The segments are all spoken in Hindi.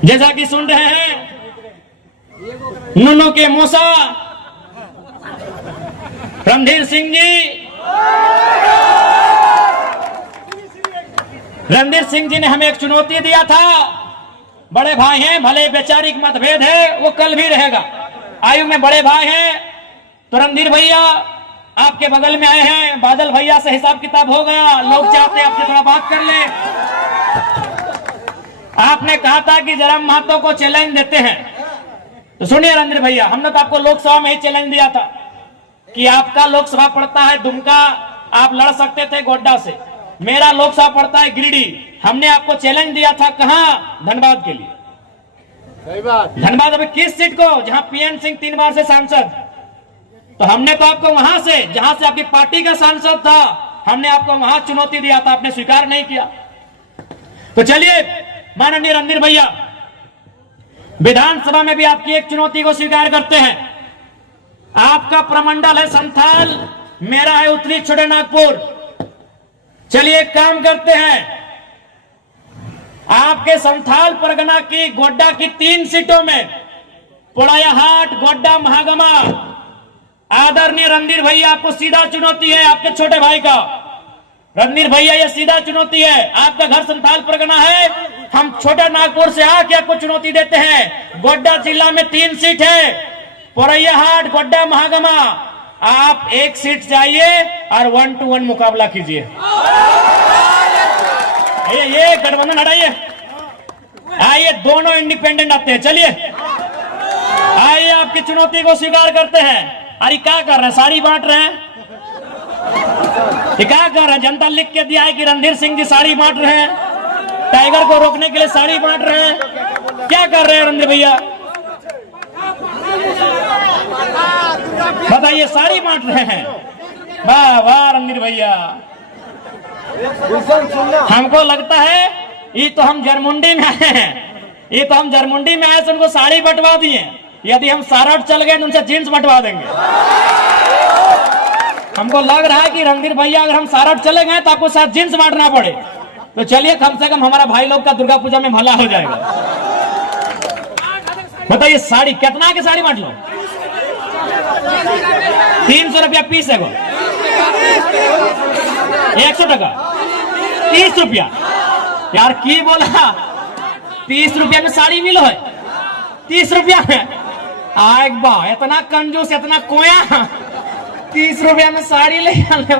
जैसा कि सुन रहे हैं नुनु के मूसा रणधीर सिंह जी ने हमें एक चुनौती दिया था। बड़े भाई हैं, भले वैचारिक मतभेद है वो कल भी रहेगा, आयु में बड़े भाई हैं। तो रणधीर भैया आपके बगल में आए हैं, बादल भैया से हिसाब किताब होगा, लोग चाहते हैं आपसे थोड़ा बात कर ले। आपने कहा था कि जरा महतो को चैलेंज देते हैं, तो सुनिए रणधीर भैया, हमने तो आपको लोकसभा में ही चैलेंज दिया था कि आपका लोकसभा पड़ता है दुमका, आप लड़ सकते थे गोड्डा से, मेरा लोकसभा पड़ता है गिरिडीह। हमने आपको चैलेंज दिया था, कहां? धनबाद के लिए। सही बात। धनबाद अभी किस सीट को? जहां पीएन सिंह 3 बार से सांसद, तो हमने तो आपको वहां से, जहां से आपकी पार्टी का सांसद था, हमने आपको वहां चुनौती दिया था, आपने स्वीकार नहीं किया। तो चलिए माननीय रणधीर भैया, विधानसभा में भी आपकी एक चुनौती को स्वीकार करते हैं। आपका प्रमंडल है संथाल, मेरा है उत्तरी छोटे नागपुर। चलिए एक काम करते हैं, आपके संथाल परगना की गोड्डा की 3 सीटों में पोड़ायाहाट, गोड्डा, महागमा, आदरणीय रणधीर भैया आपको सीधा चुनौती है, आपके छोटे भाई का। रणधीर भैया ये सीधा चुनौती है, आपका घर संथाल परगना है, हम छोटा नागपुर से आके आपको चुनौती देते हैं। गोड्डा जिला में 3 सीट है, पोड़ैयाहाट, गोड्डा, महागमा, आप 1 सीट चाहिए और 1 to 1 मुकाबला कीजिए। ये गठबंधन हटाइए, आइए दोनों इंडिपेंडेंट आते हैं। चलिए आइए आपकी चुनौती को स्वीकार करते हैं। अरे क्या कर रहे हैं, साड़ी बांट रहे हैं, ये क्या कर रहे हैं? जनता लिख के दिया है कि रणधीर सिंह जी साड़ी बांट रहे हैं, टाइगर को रोकने के लिए साड़ी बांट रहे हैं, क्या कर रहे हैं रणधीर भैया? बताइए, साड़ी बांट रहे हैं? वाह वाह रणधीर भैया, हमको लगता है ये तो हम जरमुंडी में आए हैं, ये तो हम जरमुंडी में आए, उनको साड़ी बंटवा दिए। यदि हम सारठ चल गए तो उनसे जींस बंटवा देंगे। हमको लग रहा है कि रणधीर भैया अगर हम सारठ चले गए तो आपको शायद जींस बांटना पड़े। तो चलिए कम से कम हमारा भाई लोग का दुर्गा पूजा में भला हो जाएगा। बताइए साड़ी कितना के साड़ी बांट लो? 300 रुपया पीस है, 100 टका, 30 रुपया यार की बोला? 30 रुपया में साड़ी मिलो है? 30 रुपया में? आए बा, इतना कंजूस, इतना कोया, 30 रुपया में साड़ी ले आने,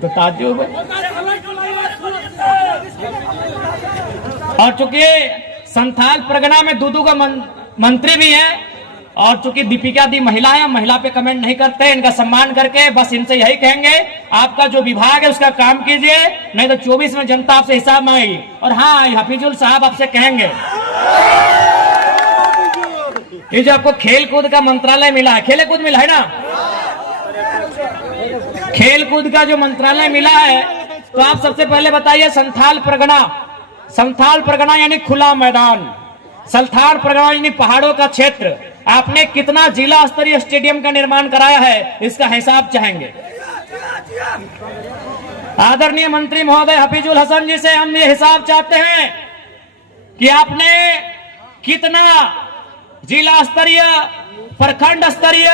तो ताज्जुब है। और चूंकि संथाल परगना में दूदू का मंत्री भी है, और चूंकि दीपिका दी महिला है, महिला पे कमेंट नहीं करते, इनका सम्मान करके बस इनसे यही कहेंगे, आपका जो विभाग है उसका काम कीजिए, नहीं तो 24 में जनता आपसे हिसाब मांगेगी। और हाँ, हफीजुल साहब आपसे कहेंगे, ये जो आपको खेल कूद का मंत्रालय मिला है, खेल कूद मिला है ना, खेल कूद का जो मंत्रालय मिला है, तो आप सबसे पहले बताइए संथाल परगना यानी खुला मैदान, संथाल परगना यानी पहाड़ों का क्षेत्र, आपने कितना जिला स्तरीय स्टेडियम का निर्माण कराया है, इसका हिसाब चाहेंगे। आदरणीय मंत्री महोदय हफीजुल हसन जी से हम ये हिसाब चाहते हैं कि आपने कितना जिला स्तरीय, प्रखंड स्तरीय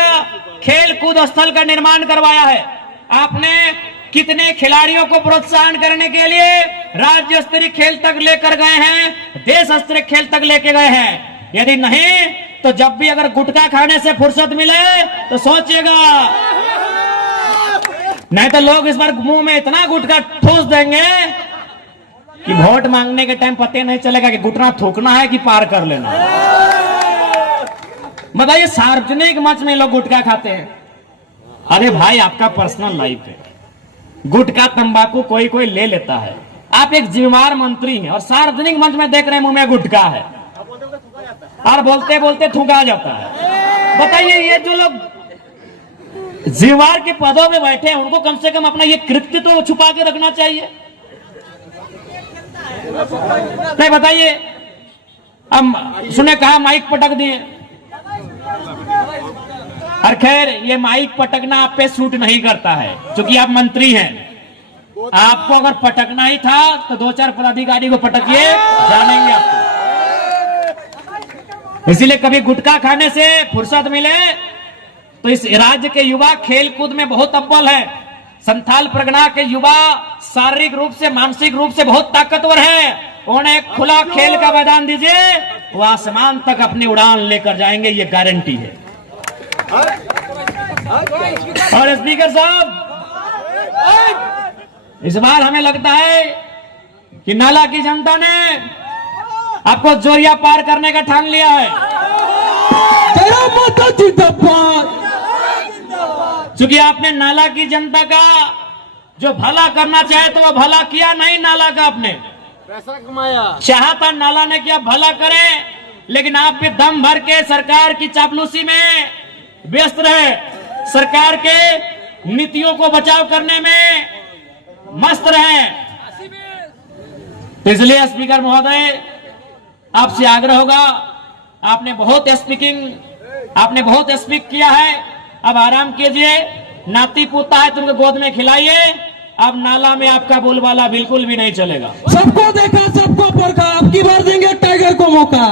खेल कूद स्थल का निर्माण करवाया है, आपने कितने खिलाड़ियों को प्रोत्साहन करने के लिए राज्य स्तरीय खेल तक लेकर गए हैं, देश स्तरीय खेल तक लेके गए हैं। यदि नहीं तो जब भी अगर गुटखा खाने से फुर्सत मिले तो सोचिएगा, नहीं तो लोग इस बार मुंह में इतना गुटखा ठूस देंगे कि वोट मांगने के टाइम पता नहीं चलेगा कि गुटना थूकना है कि पार कर लेना। बताइए, सार्वजनिक मंच में लोग गुटखा खाते हैं। अरे भाई, आपका पर्सनल लाइफ है, गुटखा तंबाकू कोई कोई ले लेता है, आप एक जिम्मेदार मंत्री हैं और सार्वजनिक मंच में देख रहे हैं मुंह में गुटखा है और बोलते बोलते थूका जाता है। बताइए, ये जो लोग जिम्मेदार के पदों में बैठे हैं, उनको कम से कम अपना ये कृत्य तो छुपा के रखना चाहिए। नहीं बताइए, अब सुने कहा माइक पटक दिए, और खैर ये माइक पटकना आप पे सूट नहीं करता है, क्योंकि आप मंत्री हैं। आपको अगर पटकना ही था तो 2-4 पदाधिकारी को पटकिए, जानेंगे आपको। इसीलिए कभी गुटखा खाने से फुर्सत मिले तो इस राज्य के युवा खेल कूद में बहुत अव्वल है। संथाल परगना के युवा शारीरिक रूप से मानसिक रूप से बहुत ताकतवर है। उन्हें एक खुला खेल का मैदान दीजिए, वो आसमान तक अपनी उड़ान लेकर जाएंगे, ये गारंटी है। और स्पीकर साहब, इस बार हमें लगता है कि नाला की जनता ने आपको जोरिया पार करने का ठान लिया है। क्योंकि आपने नाला की जनता का जो भला करना चाहे तो वो भला किया नहीं। नाला का आपने पैसा कमाया, चाहा था नाला ने कि आप भला करें, लेकिन आप भी दम भर के सरकार की चापलूसी में व्यस्त रहे, सरकार के नीतियों को बचाव करने में मस्त रहे। तो इसलिए स्पीकर महोदय, आपसे आग्रह होगा, आपने बहुत स्पीक किया है, अब आराम कीजिए। नाती पोता है, तुमको गोद में खिलाइए। अब नाला में आपका बोलबाला बिल्कुल भी नहीं चलेगा। सबको देखा, सबको परखा, अब की बार देंगे टाइगर को मौका।